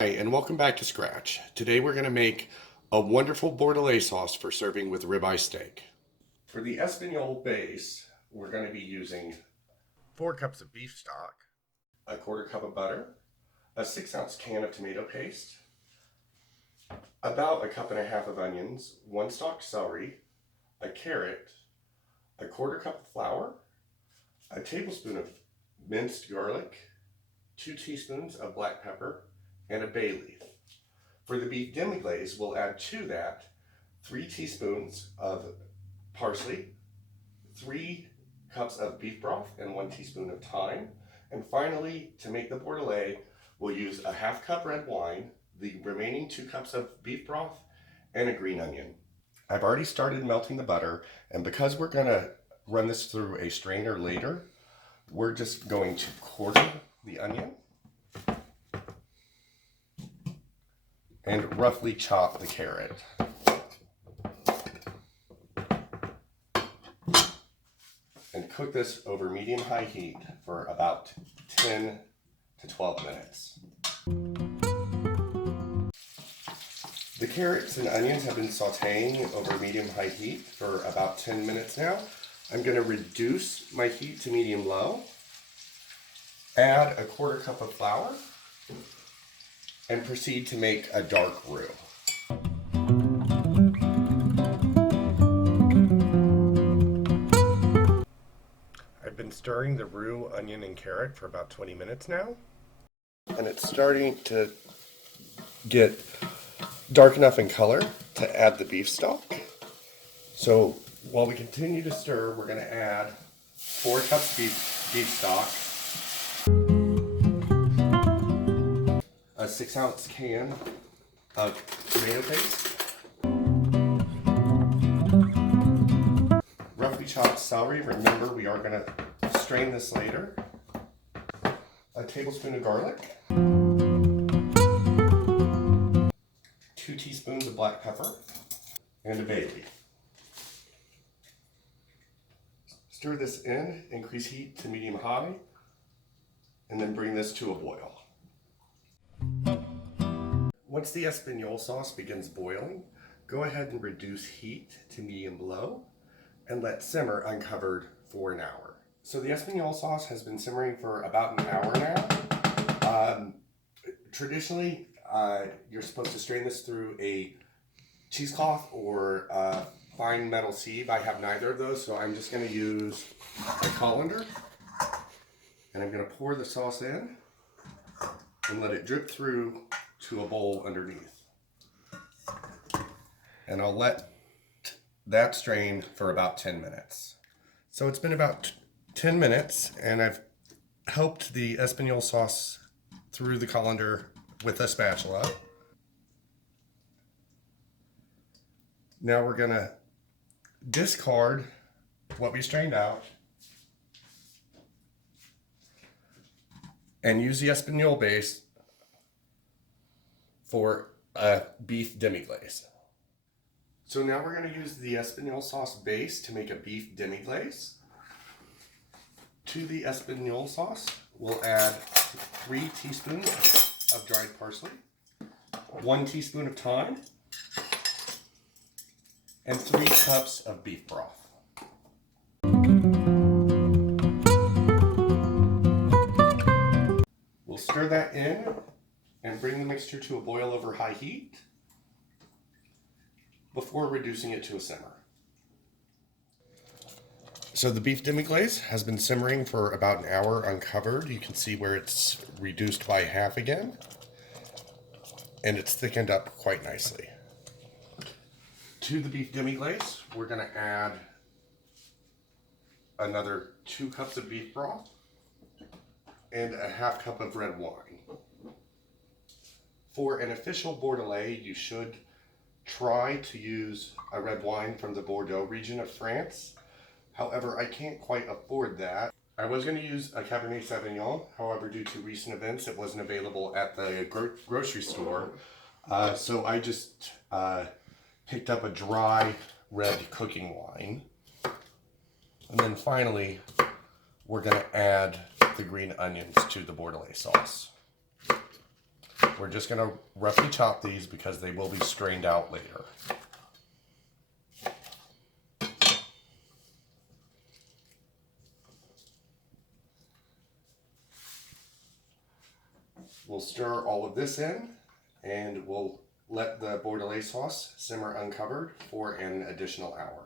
Hi, and welcome back to Skrach. Today we're going to make a wonderful Bordelais sauce for serving with ribeye steak. For the Espagnole base, we're going to be using 4 cups of beef stock, a 1/4 cup of butter, a 6-ounce can of tomato paste, about 1.5 cups of onions, 1 stalk celery, a carrot, a 1/4 cup of flour, a tablespoon of minced garlic, 2 teaspoons of black pepper, and a bay leaf. For the beef demi-glace, we'll add to that 3 teaspoons of parsley, 3 cups of beef broth, and 1 teaspoon of thyme. And finally, to make the Bordelais, we'll use a 1/2 cup red wine, the remaining 2 cups of beef broth, and a green onion. I've already started melting the butter, and because we're gonna run this through a strainer later, we're just going to 1/4 the onion and roughly chop the carrot. And cook this over medium-high heat for about 10 to 12 minutes. The carrots and onions have been sauteing over medium-high heat for about 10 minutes now. I'm going to reduce my heat to medium-low, add a 1/4 cup of flour, and proceed to make a dark roux. I've been stirring the roux, onion, and carrot for about 20 minutes now, and it's starting to get dark enough in color to add the beef stock. So while we continue to stir, we're going to add 4 cups beef stock, a 6-ounce can of tomato paste, roughly chopped celery. Remember, we are going to strain this later. A tablespoon of garlic, 2 teaspoons of black pepper, and a bay leaf. Stir this in, increase heat to medium-high, and then bring this to a boil. Once the Espagnole sauce begins boiling, go ahead and reduce heat to medium-low and let simmer uncovered for an hour. So the Espagnole sauce has been simmering for about an hour now. Traditionally, you're supposed to strain this through a cheesecloth or a fine metal sieve. I have neither of those, so I'm just going to use a colander, and I'm going to pour the sauce in and let it drip through to a bowl underneath. And I'll let that strain for about 10 minutes. So it's been about 10 minutes, and I've helped the Espagnole sauce through the colander with a spatula. Now we're gonna discard what we strained out and use the Espagnole base for a beef demi-glace. So now we're going to use the Espagnole sauce base to make a beef demi-glace. To the Espagnole sauce, we'll add 3 teaspoons of dried parsley, 1 teaspoon of thyme, and 3 cups of beef broth. We'll stir that in and bring the mixture to a boil over high heat before reducing it to a simmer. So the beef demi-glace has been simmering for about an hour uncovered. You can see where it's reduced by half again, and it's thickened up quite nicely. To the beef demi-glace, we're going to add another 2 cups of beef broth and a 1/2 cup of red wine. For an official Bordelais, you should try to use a red wine from the Bordeaux region of France. However, I can't quite afford that. I was going to use a Cabernet Sauvignon. However, due to recent events, it wasn't available at the grocery store. So I just picked up a dry red cooking wine. And then finally, we're going to add the green onions to the Bordelais sauce. We're just going to roughly chop these because they will be strained out later. We'll stir all of this in, and we'll let the Bordelais sauce simmer uncovered for an additional hour.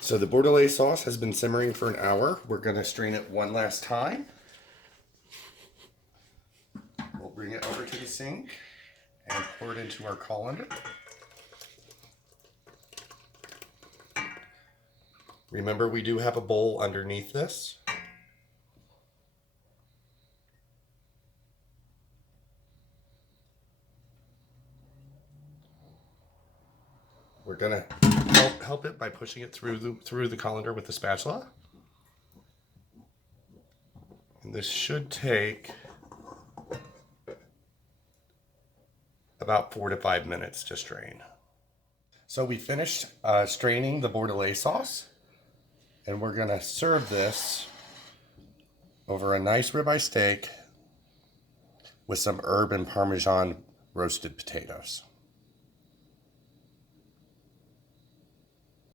So the Bordelais sauce has been simmering for an hour. We're going to strain it one last time. We'll bring it over to the sink and pour it into our colander. Remember, we do have a bowl underneath this. We're gonna help it by pushing it through the colander with the spatula. And this should take about 4 to 5 minutes to strain. So we finished straining the Bordelais sauce, and we're gonna serve this over a nice ribeye steak with some herb and Parmesan roasted potatoes.